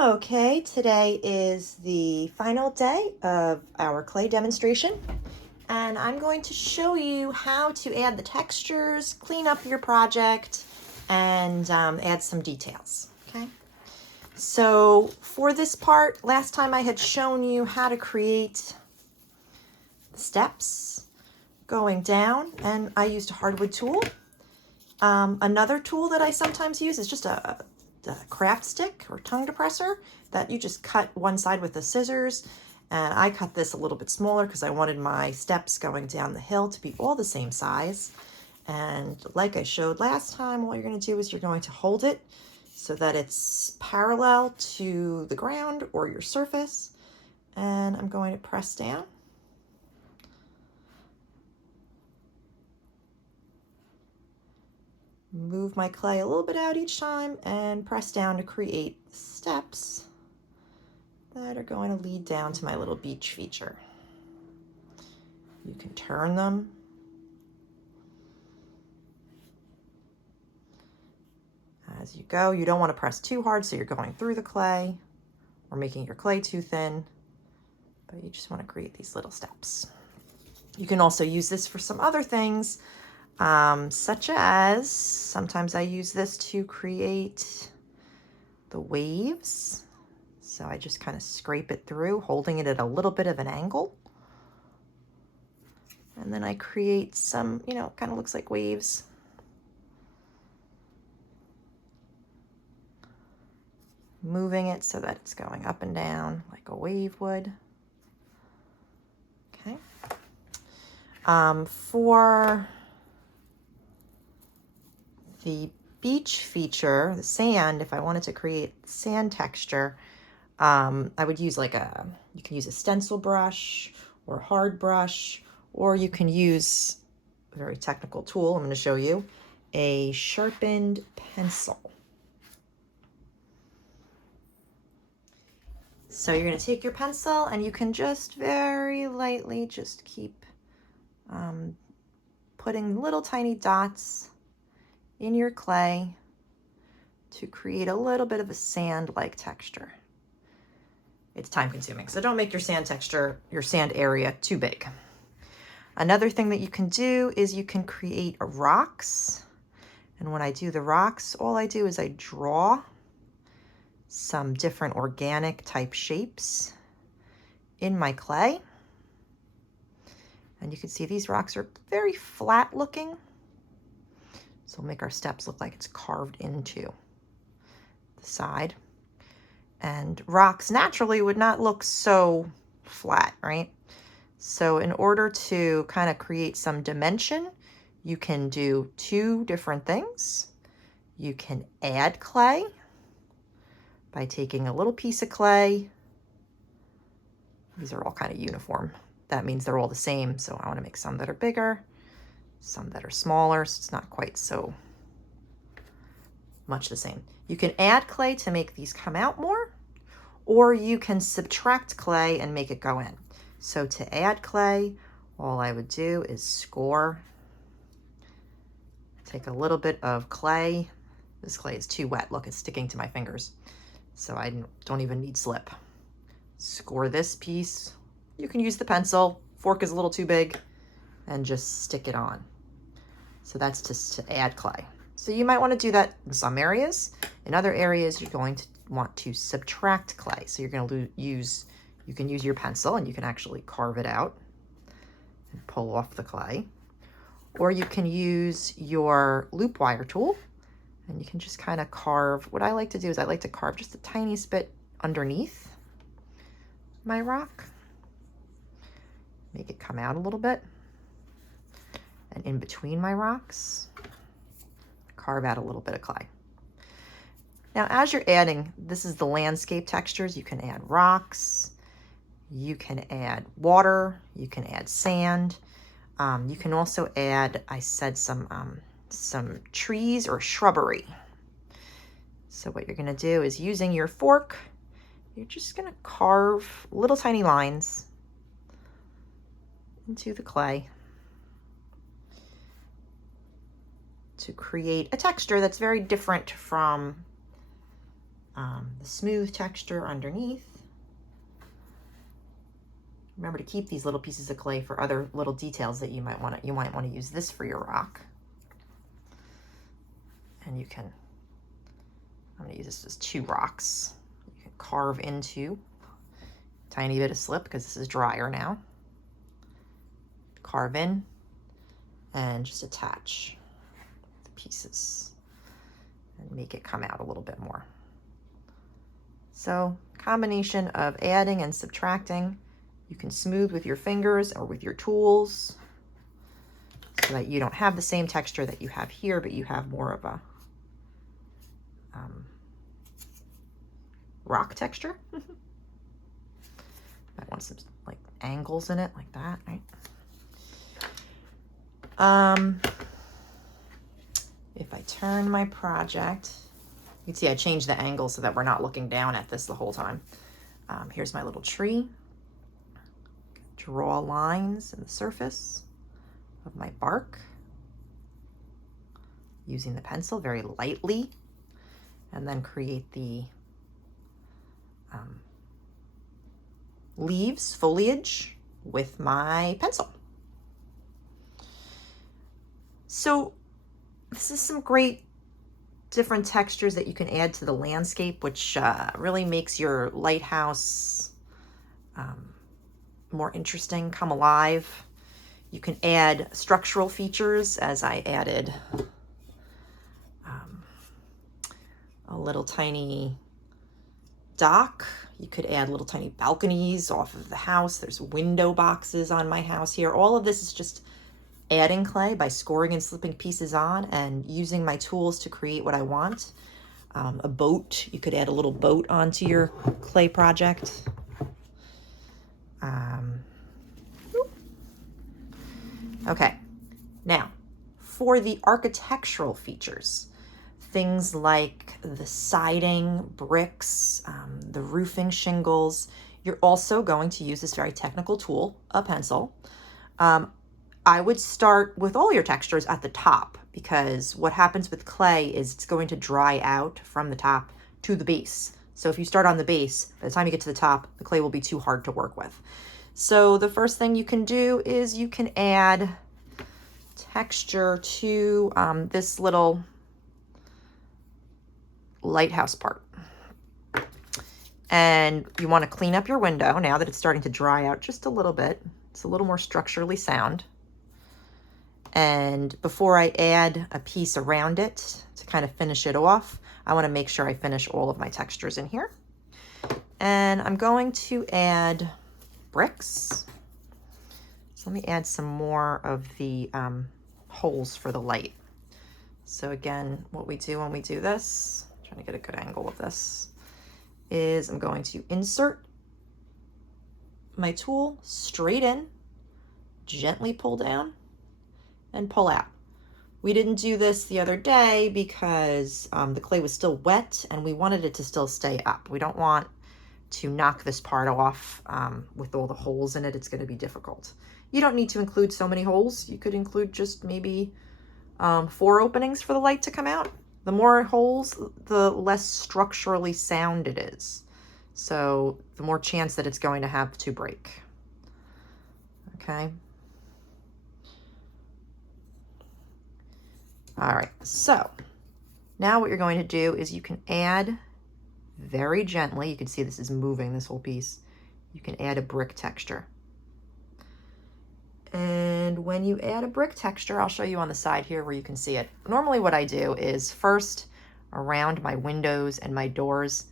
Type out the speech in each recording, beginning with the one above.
Okay, today is the final day of our clay demonstration, and I'm going to show you how to add the textures, clean up your project, and add some details, okay? So for this part, last time I had shown you how to create the steps going down, and I used a hardwood tool. Another tool that I sometimes use is just a craft stick or tongue depressor that you just cut one side with the scissors. And I cut this a little bit smaller because I wanted my steps going down the hill to be all the same size. And like I showed last time, all you're going to do is you're going to hold it so that it's parallel to the ground or your surface. And I'm going to press down. Move my clay a little bit out each time and press down to create steps that are going to lead down to my little beach feature. You can turn them. As you go, you don't want to press too hard so you're going through the clay or making your clay too thin, but you just want to create these little steps. You can also use this for some other things, such as sometimes I use this to create the waves. So I just kind of scrape it through, holding it at a little bit of an angle. And then I create some, kind of looks like waves. Moving it so that it's going up and down like a wave would. Okay. For the beach feature, the sand, if I wanted to create sand texture, I would use you can use a stencil brush or a hard brush, or you can use a very technical tool. I'm going to show you a sharpened pencil. So you're going to take your pencil and you can just very lightly just keep putting little tiny dots in your clay to create a little bit of a sand-like texture. It's time consuming, so don't make your sand area too big. Another thing that you can do is you can create rocks. And when I do the rocks, all I do is I draw some different organic type shapes in my clay. And you can see these rocks are very flat looking. So we'll make our steps look like it's carved into the side. And rocks naturally would not look so flat, right? So in order to kind of create some dimension, you can do two different things. You can add clay by taking a little piece of clay. These are all kind of uniform. That means they're all the same. So I want to make some that are bigger, some that are smaller, so it's not quite so much the same. You can add clay to make these come out more, or you can subtract clay and make it go in. So to add clay, all I would do is score. Take a little bit of clay. This clay is too wet. Look, it's sticking to my fingers. So I don't even need slip. Score this piece. You can use the pencil. Fork is a little too big, and just stick it on. So that's just to add clay. So you might want to do that in some areas. In other areas, you're going to want to subtract clay. So you're going to you can use your pencil and you can actually carve it out and pull off the clay. Or you can use your loop wire tool and you can just kind of carve. What I like to do is I like to carve just the tiniest bit underneath my rock. Make it come out a little bit. And in between my rocks, carve out a little bit of clay. Now, as you're adding, this is the landscape textures. You can add rocks, you can add water, you can add sand. You can also add, I said, some trees or shrubbery. So what you're going to do is using your fork, you're just going to carve little tiny lines into the clay to create a texture that's very different from the smooth texture underneath. Remember to keep these little pieces of clay for other little details that you might want to use this for your rock. And you can, I'm going to use this as 2 rocks. You can carve into a tiny bit of slip because this is drier now. Carve in and just attach the pieces and make it come out a little bit more. So, combination of adding and subtracting. You can smooth with your fingers or with your tools so that you don't have the same texture that you have here, but you have more of a rock texture. Might want some like angles in it like that, right? If I turn my project, you can see I changed the angle so that we're not looking down at this the whole time. Here's my little tree. Draw lines in the surface of my bark using the pencil very lightly, and then create the leaves, foliage with my pencil. So this is some great different textures that you can add to the landscape, which really makes your lighthouse more interesting, come alive. You can add structural features, as I added a little tiny dock. You could add little tiny balconies off of the house. There's window boxes on my house here. All of this is just adding clay by scoring and slipping pieces on and using my tools to create what I want. A boat, you could add a little boat onto your clay project. Okay, now for the architectural features, things like the siding, bricks, the roofing shingles, you're also going to use this very technical tool, a pencil. I would start with all your textures at the top, because what happens with clay is it's going to dry out from the top to the base. So if you start on the base, by the time you get to the top, the clay will be too hard to work with. So the first thing you can do is you can add texture to this little lighthouse part. And you want to clean up your window now that it's starting to dry out just a little bit. It's a little more structurally sound. And before I add a piece around it to kind of finish it off, I want to make sure I finish all of my textures in here. And I'm going to add bricks. So let me add some more of the holes for the light. So again, what we do when we do this, I'm trying to get a good angle of this, is I'm going to insert my tool straight in, gently pull down, and pull out. We didn't do this the other day because the clay was still wet and we wanted it to still stay up. We don't want to knock this part off with all the holes in it. It's going to be difficult. You don't need to include so many holes. You could include just maybe 4 openings for the light to come out. The more holes, the less structurally sound it is. So the more chance that it's going to have to break. Okay. All right, so now what you're going to do is you can add very gently, you can see this is moving, this whole piece. You can add a brick texture. And when you add a brick texture, I'll show you on the side here where you can see it. Normally what I do is first around my windows and my doors,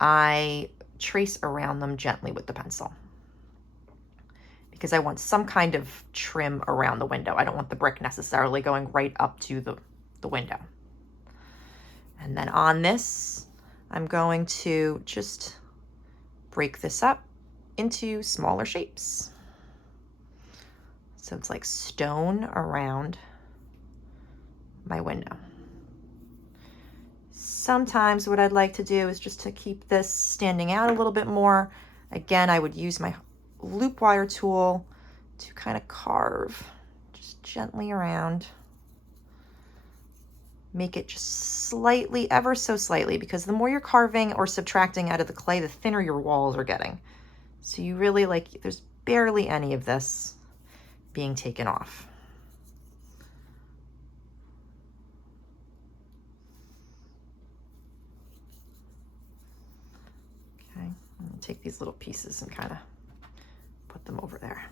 I trace around them gently with the pencil, because I want some kind of trim around the window. I don't want the brick necessarily going right up to the window. And then on this, I'm going to just break this up into smaller shapes. So it's like stone around my window. Sometimes what I'd like to do is just to keep this standing out a little bit more. Again, I would use my loop wire tool to kind of carve just gently around make it just slightly, ever so slightly, because the more you're carving or subtracting out of the clay, the thinner your walls are getting. So you really there's barely any of this being taken off. Okay, I'm gonna take these little pieces and kind of put them over there.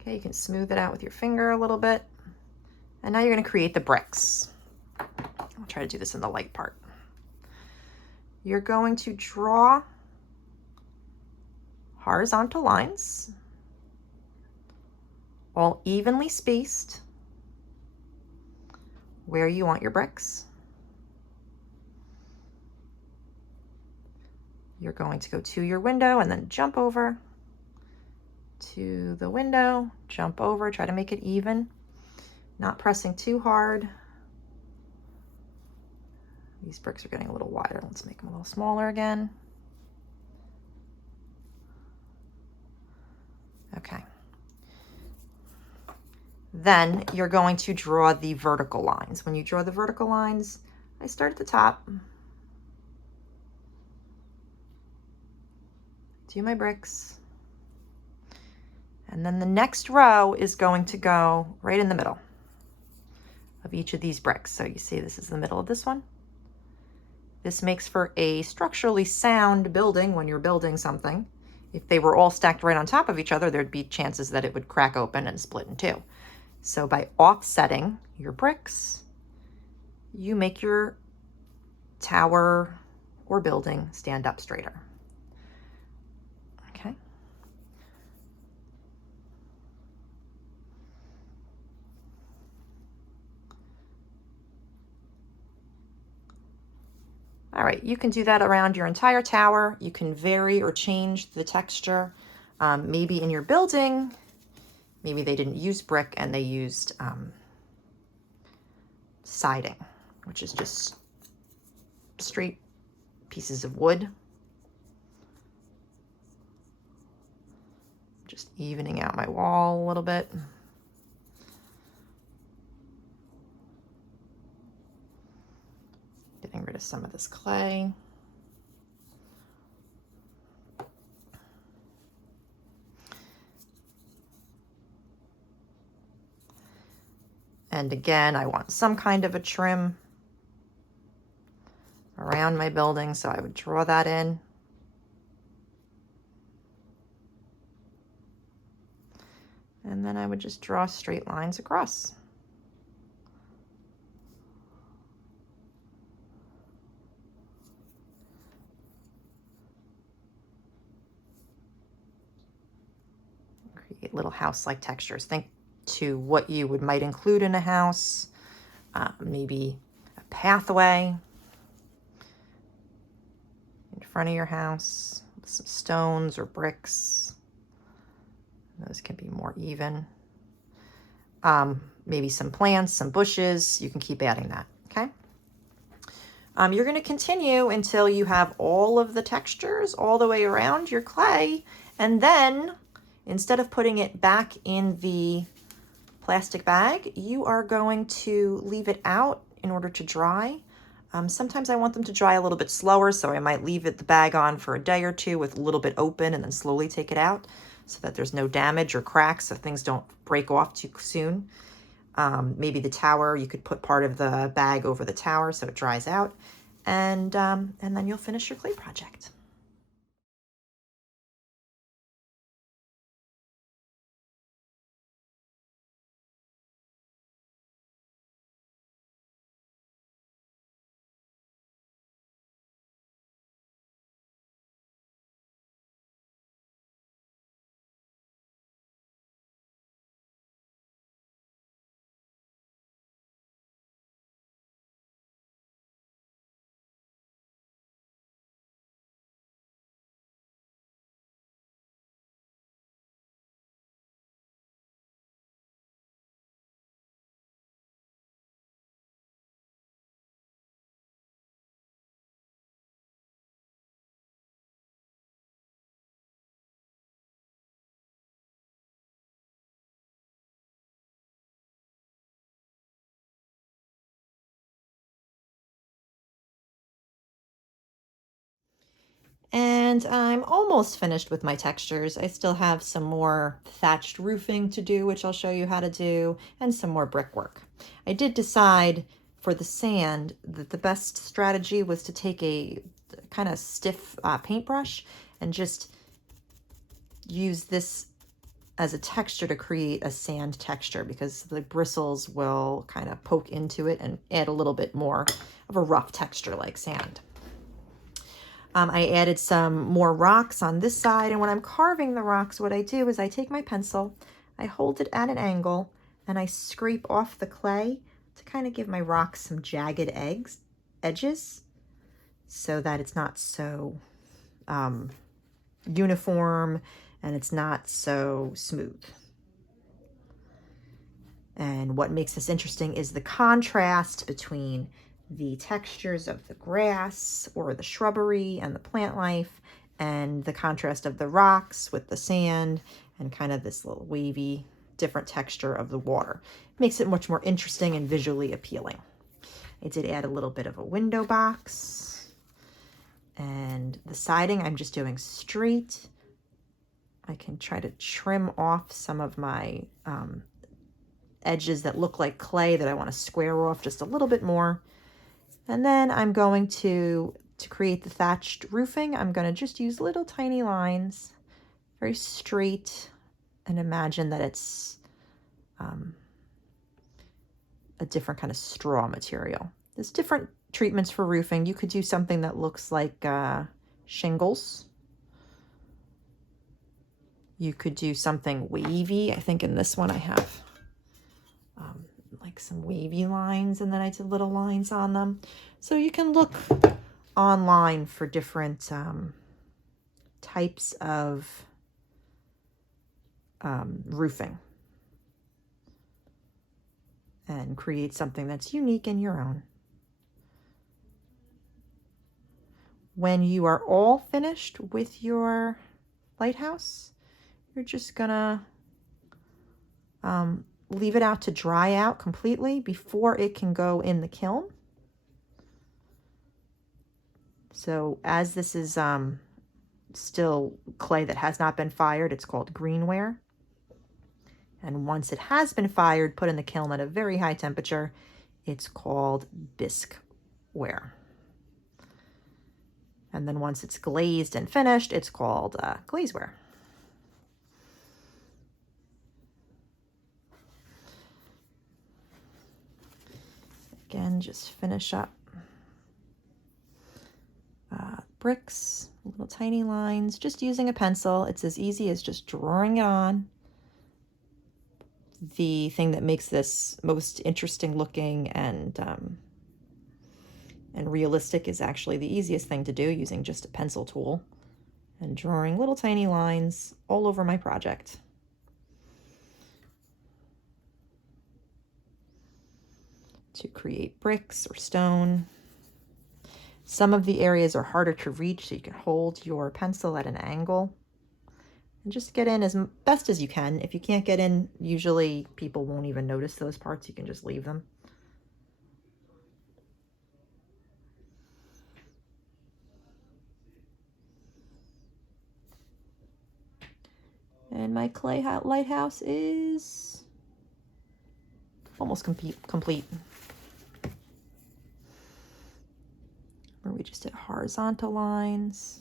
Okay, you can smooth it out with your finger a little bit. And now you're going to create the bricks. I'll try to do this in the light part. You're going to draw horizontal lines, all evenly spaced, where you want your bricks. You're going to go to your window and then jump over to the window, jump over, try to make it even, not pressing too hard. These bricks are getting a little wider. Let's make them a little smaller again. Okay. Then you're going to draw the vertical lines. When you draw the vertical lines, I start at the top, do my bricks, and then the next row is going to go right in the middle of each of these bricks. So you see this is the middle of this one. This makes for a structurally sound building when you're building something. If they were all stacked right on top of each other, there'd be chances that it would crack open and split in two. So by offsetting your bricks, you make your tower or building stand up straighter. Okay. All right, you can do that around your entire tower. You can vary or change the texture. Maybe in your building, maybe they didn't use brick and they used siding, which is just straight pieces of wood. Just evening out my wall a little bit. Getting rid of some of this clay. And again, I want some kind of a trim around my building, so I would draw that in. And then I would just draw straight lines across. Create little house-like textures. Think to what you might include in a house, maybe a pathway in front of your house, with some stones or bricks. Those can be more even. Maybe some plants, some bushes. You can keep adding that, okay? You're going to continue until you have all of the textures all the way around your clay. And then, instead of putting it back in the plastic bag, you are going to leave it out in order to dry. Sometimes I want them to dry a little bit slower, so I might leave the bag on for a day or two with a little bit open and then slowly take it out so that there's no damage or cracks, so things don't break off too soon. Maybe the tower, you could put part of the bag over the tower so it dries out, and then you'll finish your clay project. And I'm almost finished with my textures. I still have some more thatched roofing to do, which I'll show you how to do, and some more brickwork. I did decide for the sand that the best strategy was to take a kind of stiff paintbrush and just use this as a texture to create a sand texture, because the bristles will kind of poke into it and add a little bit more of a rough texture like sand. I added some more rocks on this side, and when I'm carving the rocks, what I do is I take my pencil, I hold it at an angle, and I scrape off the clay to kind of give my rocks some jagged edges so that it's not so uniform and it's not so smooth. And what makes this interesting is the contrast between the textures of the grass or the shrubbery and the plant life, and the contrast of the rocks with the sand and kind of this little wavy, different texture of the water. It makes it much more interesting and visually appealing. I did add a little bit of a window box, and the siding I'm just doing straight. I can try to trim off some of my edges that look like clay that I want to square off just a little bit more. And then I'm going to create the thatched roofing, I'm going to just use little tiny lines, very straight, and imagine that it's a different kind of straw material. There's different treatments for roofing. You could do something that looks like shingles. You could do something wavy. I think in this one I have like some wavy lines, and then I did little lines on them. So you can look online for different types of roofing and create something that's unique in your own. When you are all finished with your lighthouse, you're just gonna leave it out to dry out completely before it can go in the kiln. So as this is still clay that has not been fired, it's called greenware. And once it has been fired, put in the kiln at a very high temperature, it's called bisqueware. And then once it's glazed and finished, it's called glazeware. Again, just finish up bricks, little tiny lines, just using a pencil. It's as easy as just drawing it on. The thing that makes this most interesting looking and realistic is actually the easiest thing to do, using just a pencil tool and drawing little tiny lines all over my project. To create bricks or stone. Some of the areas are harder to reach, so you can hold your pencil at an angle and just get in as best as you can. If you can't get in, usually people won't even notice those parts. You can just leave them. And my clay lighthouse is almost complete. Where we just did horizontal lines.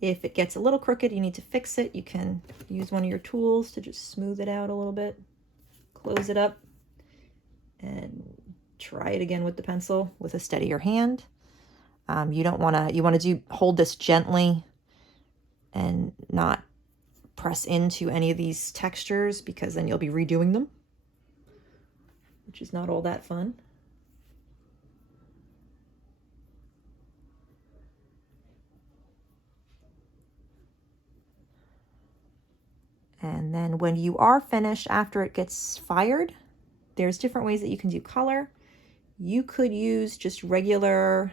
If it gets a little crooked, you need to fix it. You can use one of your tools to just smooth it out a little bit, close it up, and try it again with the pencil with a steadier hand. You want to hold this gently and not press into any of these textures, because then you'll be redoing them, which is not all that fun. And then when you are finished, after it gets fired, there's different ways that you can do color. You could use just regular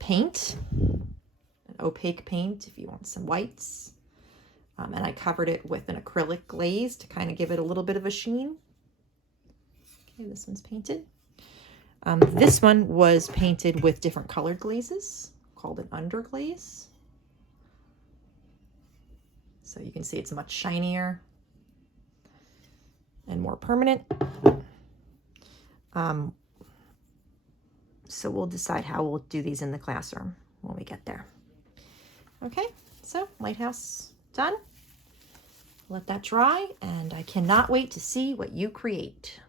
paint, an opaque paint if you want some whites. And I covered it with an acrylic glaze to kind of give it a little bit of a sheen. Okay, this one's painted. This one was painted with different colored glazes, called an underglaze. So you can see it's much shinier and more permanent. So we'll decide how we'll do these in the classroom when we get there. Okay, so lighthouse done. Let that dry, and I cannot wait to see what you create.